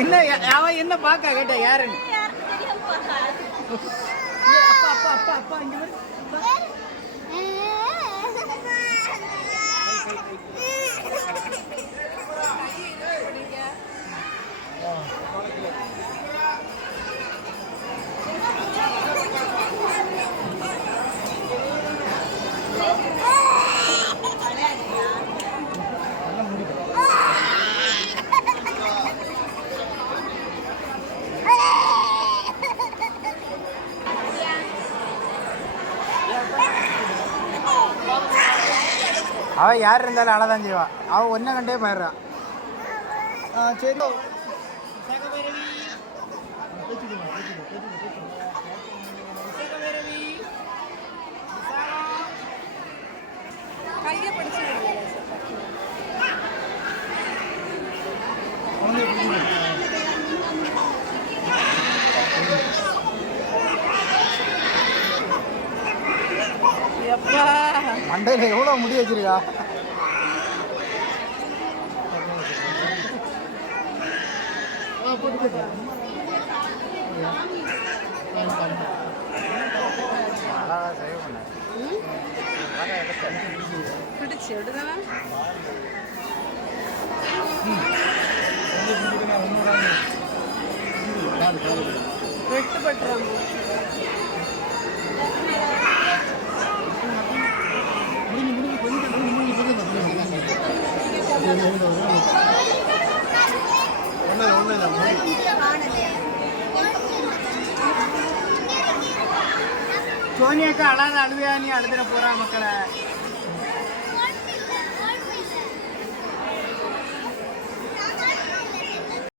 என்ன அவன் என்ன பாக்க கேட்ட யாருன்னு? அப்பா அப்பா அப்பா அப்பா இங்க வரு. அவன் யார் இருந்தாலும் அழதான் செய்வான். அவன் ஒன்றை கண்டே போயிடுறான். சரி கையை படிச்சு மண்டையில் எவ்வளோ முடி வச்சிருக்கா. பிடிச்சு எடுதானே வெட்டுப்பட்டுறாங்க. சோனியாக்கா அழாத அழுவையா நீ அழுதுற போறா மக்களை.